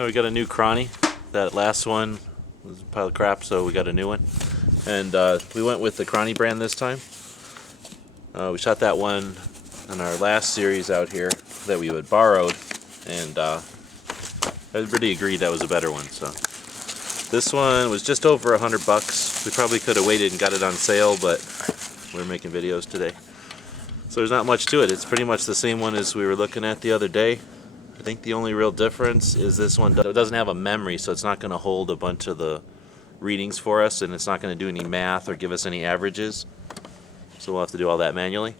Oh, we got a new Chrony. That last one was a pile of crap, so we got a new one. And we went with the Chrony brand this time. We shot that one in our last series out here that we had borrowed, and everybody agreed that was a better one. So this one was just over $100. We probably could have waited and got it on sale, but we're making videos today. So there's not much to it. It's pretty much the same one as we were looking at the other day. I think the only real difference is this one doesn't have a memory, so it's not going to hold a bunch of the readings for us, and it's not going to do any math or give us any averages. So we'll have to do all that manually.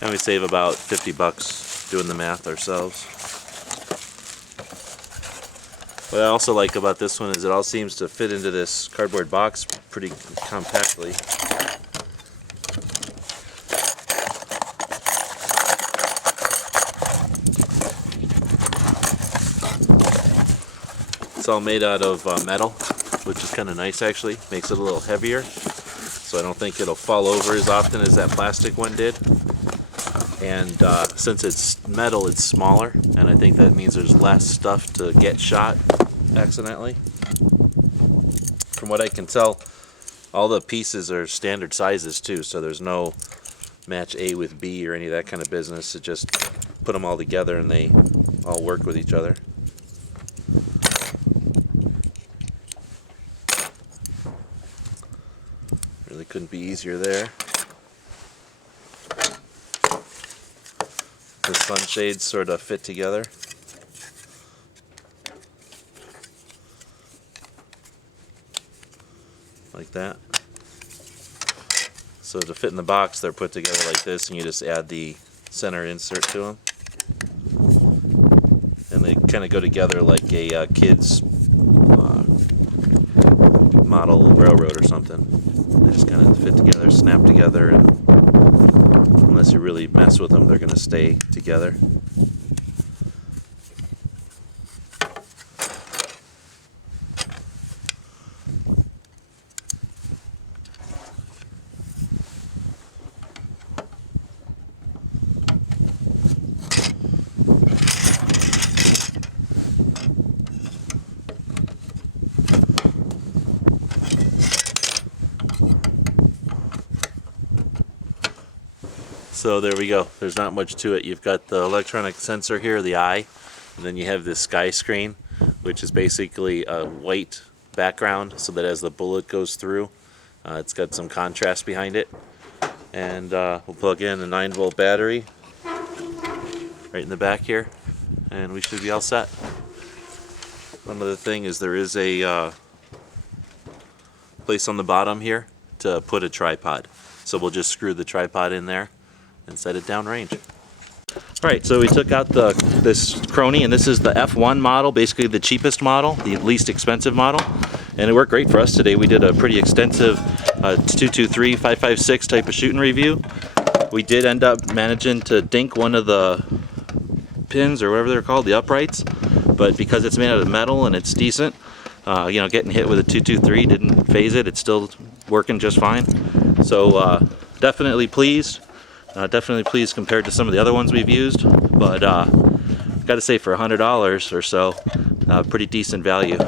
And we save about $50 doing the math ourselves. What I also like about this one is it all seems to fit into this cardboard box pretty compactly. It's all made out of metal, which is kind of nice actually. Makes it a little heavier, so I don't think it'll fall over as often as that plastic one did. And since it's metal, it's smaller, and I think that means there's less stuff to get shot accidentally. From what I can tell, all the pieces are standard sizes too, so there's no match A with B or any of that kind of business. It just put them all together and they all work with each other. Really couldn't be easier there. The sunshades sort of fit together. Like that. So to fit in the box, they're put together like this, and you just add the center insert to them. And they kind of go together like a kid's model railroad or something. They just kind of fit together, snap together, and unless you really mess with them, they're going to stay together. So there we go. There's not much to it. You've got the electronic sensor here, the eye, and then you have this sky screen, which is basically a white background, so that as the bullet goes through, it's got some contrast behind it. And we'll plug in a 9-volt battery right in the back here, and we should be all set. One other thing is there is a place on the bottom here to put a tripod. So we'll just screw the tripod in there and set it downrange. Alright, so we took out this Chrony, and this is the F-1 model, basically the cheapest model, the least expensive model, and it worked great for us today. We did a pretty extensive 223, 556 type of shooting review. We did end up managing to dink one of the pins, or whatever they're called, the uprights, but because it's made out of metal and it's decent, you know, getting hit with a 223 didn't phase it. It's still working just fine. So definitely pleased. Definitely pleased compared to some of the other ones we've used, but got to say for $100 or so, pretty decent value.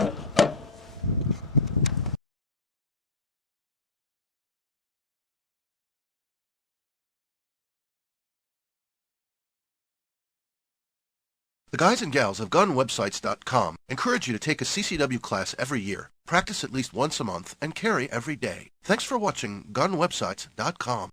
The guys and gals of GunWebsites.com encourage you to take a CCW class every year, practice at least once a month, and carry every day. Thanks for watching GunWebsites.com.